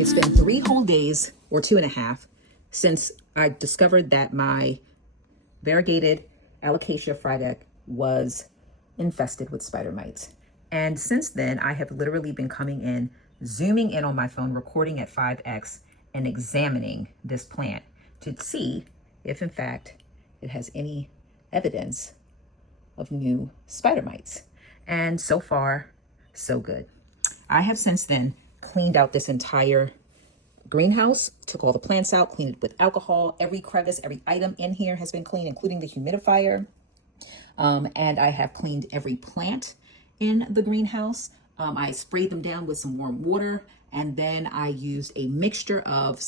It's been 3 whole days, or 2.5, since I discovered that my variegated alocasia frydek was infested with spider mites. And since then, I have literally been coming in, zooming in on my phone, recording at 5x, and examining this plant to see if, in fact, it has any evidence of new spider mites. And so far, so good. I have since then cleaned out this entire greenhouse, took all the plants out, cleaned it with alcohol. Every crevice, every item in here has been cleaned, including the humidifier. And I have cleaned every plant in the greenhouse. I sprayed them down with some warm water, and then I used a mixture of a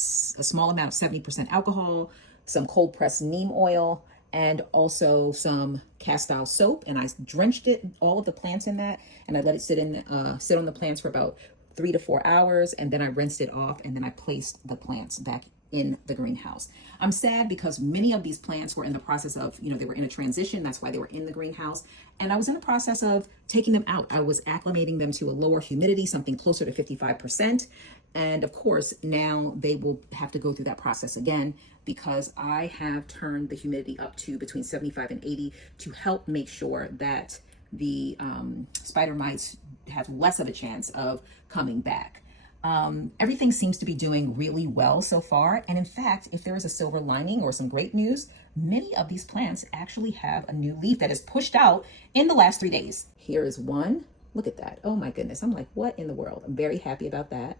small amount of 70% alcohol, some cold pressed neem oil, and also some castile soap, and I drenched all of the plants in that, and I let it sit on the plants for about 3 to 4 hours, and then I rinsed it off, and then I placed the plants back in the greenhouse. I'm sad because many of these plants were in the process of, they were in a transition. That's why they were in the greenhouse. And I was in the process of taking them out. I was acclimating them to a lower humidity, something closer to 55%. And of course, now they will have to go through that process again because I have turned the humidity up to between 75 and 80 to help make sure that the spider mites have less of a chance of coming back. Everything seems to be doing really well so far. And in fact, if there is a silver lining or some great news, many of these plants actually have a new leaf that is pushed out in the last 3 days. Here is one. Look at that. Oh my goodness. I'm like, what in the world? I'm very happy about that.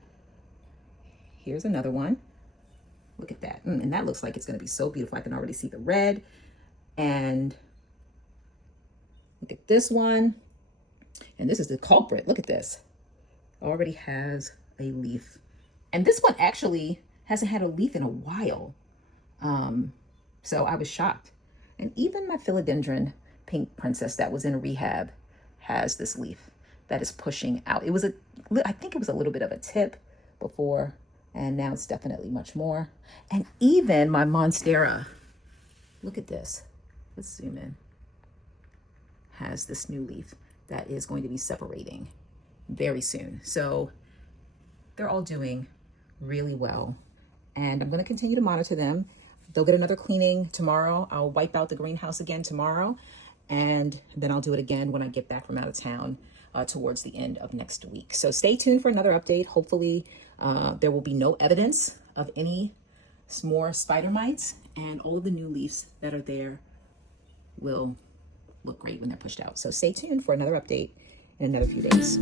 Here's another one. Look at that. And that looks like it's going to be so beautiful. I can already see the red. And look at this one. And this is the culprit. Look at this. Already has a leaf. And this one actually hasn't had a leaf in a while. So I was shocked. And even my philodendron pink princess that was in rehab has this leaf that is pushing out. I think it was a little bit of a tip before, and now it's definitely much more. And even my monstera, look at this. Let's zoom in. Has this new leaf that is going to be separating very soon. So they're all doing really well, and I'm going to continue to monitor them. They'll get another cleaning tomorrow. I'll wipe out the greenhouse again tomorrow, and then I'll do it again when I get back from out of town towards the end of next week. So stay tuned for another update. Hopefully there will be no evidence of any more spider mites, and all of the new leaves that are there will look great when they're pushed out. So stay tuned for another update in another few days.